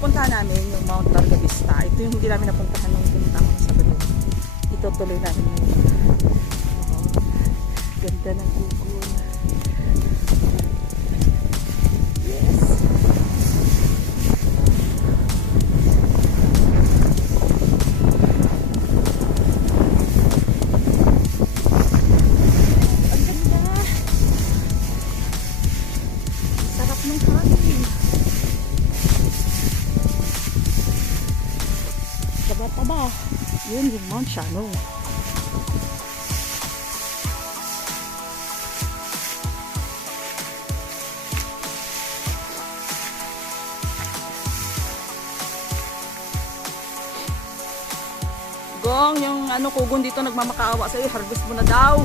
pupuntahan namin yung Mount Larga Vista. Ito yung hindi namin napuntahan nung pumunta ko sa Sabado. Ito tuloy namin ngayon. Ganda ng kugon. Yes. Ang ganda. Sarap ng hangin. Taba-taba. Yun yung Mount Shanong. Gong, yung kugon dito nagmamakaawa sa'yo, harvest mo na daw.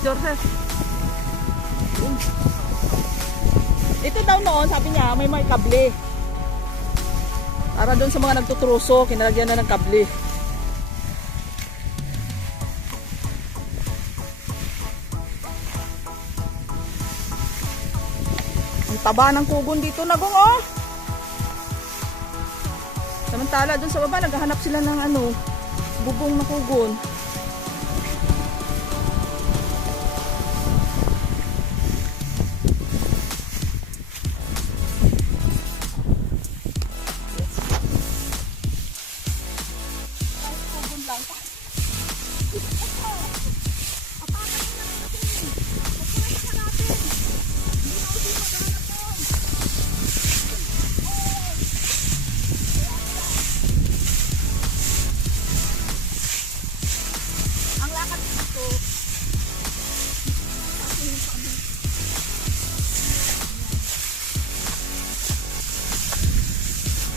Joseph. Ito daw noon, sabi niya, may kable. Para doon sa mga nagtutruso, kinalagyan na ng kable. Ang taba ng kugon dito na, Gong, oh. Samantala doon sa baba, naghahanap sila ng bubong na kugon.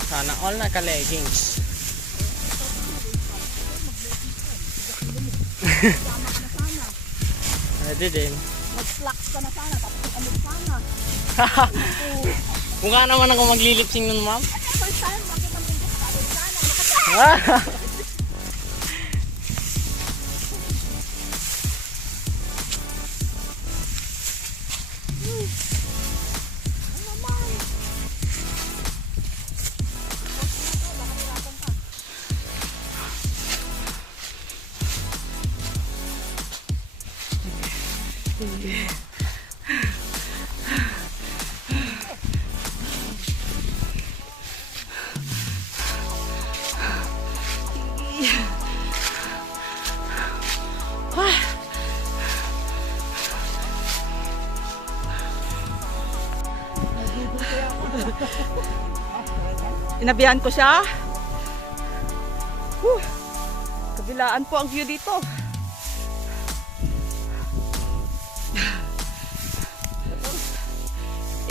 Sana all naka-leggings. Pwede din. Mag-slacks ka na sana, tapos sana. Mukha naman ako maglilipsing nun, ma'am. First time, bakit ang bundok ka rin sana? Inabihan ko siya. Kabilaan po ang view dito.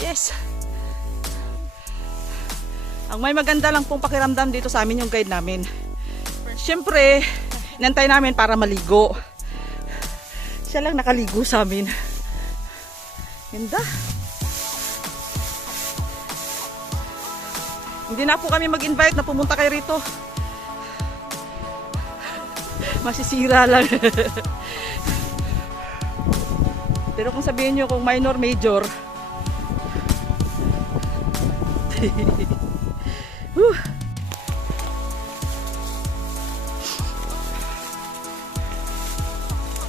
Yes. Ang may maganda lang pong pakiramdam dito sa amin yung guide namin. Siyempre, inantay namin para maligo. Siya lang nakaligo sa amin. Ganda. Hindi na po kami mag-invite na pumunta kayo rito. Masisira lang. Pero kung sabihin nyo kung minor, major.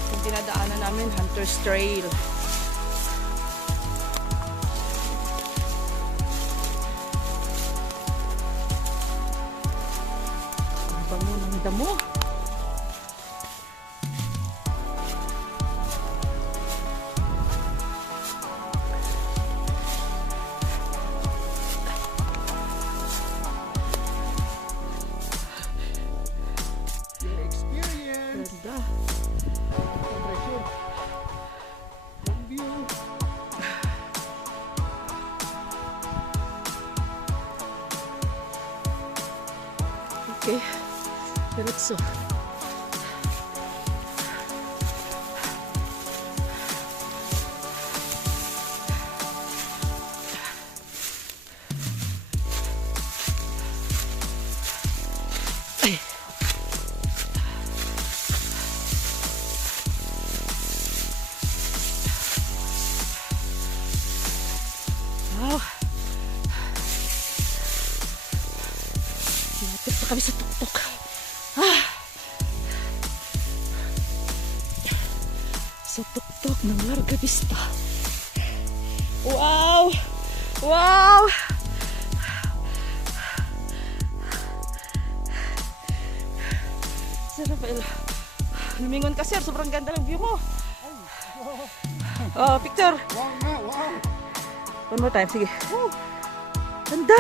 Yung dinadaanan namin, Hunter's Trail. Bango ng damo. Okay, diretso. Wow. Lapit pa kami sa tuktok. Ah. Sa tuktok ng Larga Vista. Wow! Wow! Sir Rafael, lumingon ka sir, sobrang ganda ng view mo. Oh, picture. One more time, sige. Ganda.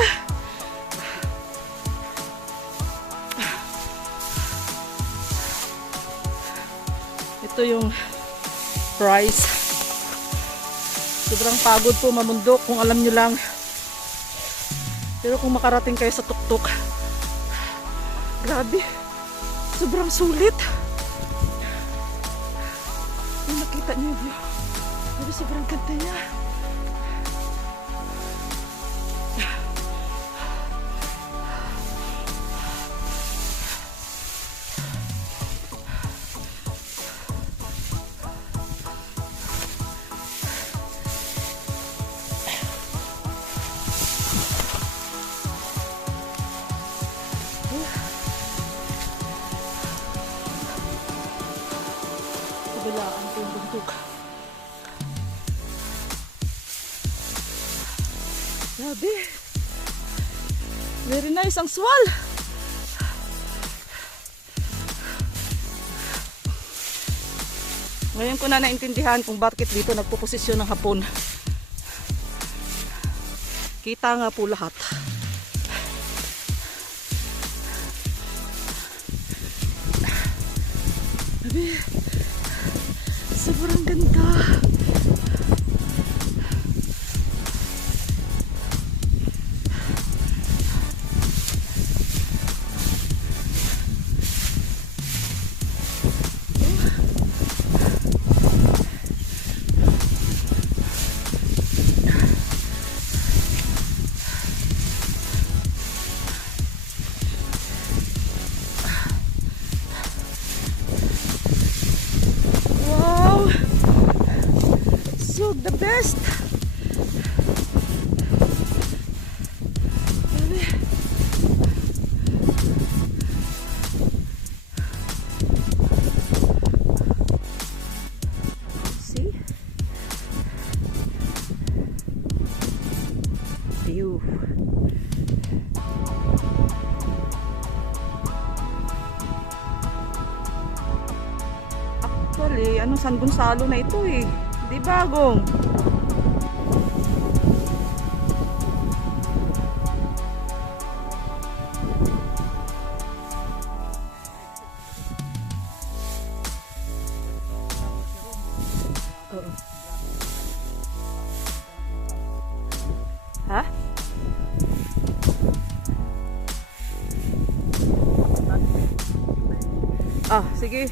Ito yung price. Sobrang pagod po mamundok kung alam nyo lang. Pero kung makarating kayo sa tuktok, grabe. Sobrang sulit. Yung nakita niyo yung view. Pero sobrang ganda niya. Kabilaan ko yung bundok. Grabe. Very nice ang swal. Ngayon ko na naintindihan kung bakit dito nagpoposisyon ng hapon. Kita nga po lahat. Grabe. Sobrang ganda. Wow! So the best. Grabe. See? View. Actually, ano, San Gonzalo na ito eh. Di ba, Gong? Oo. Ha? Ah, sige.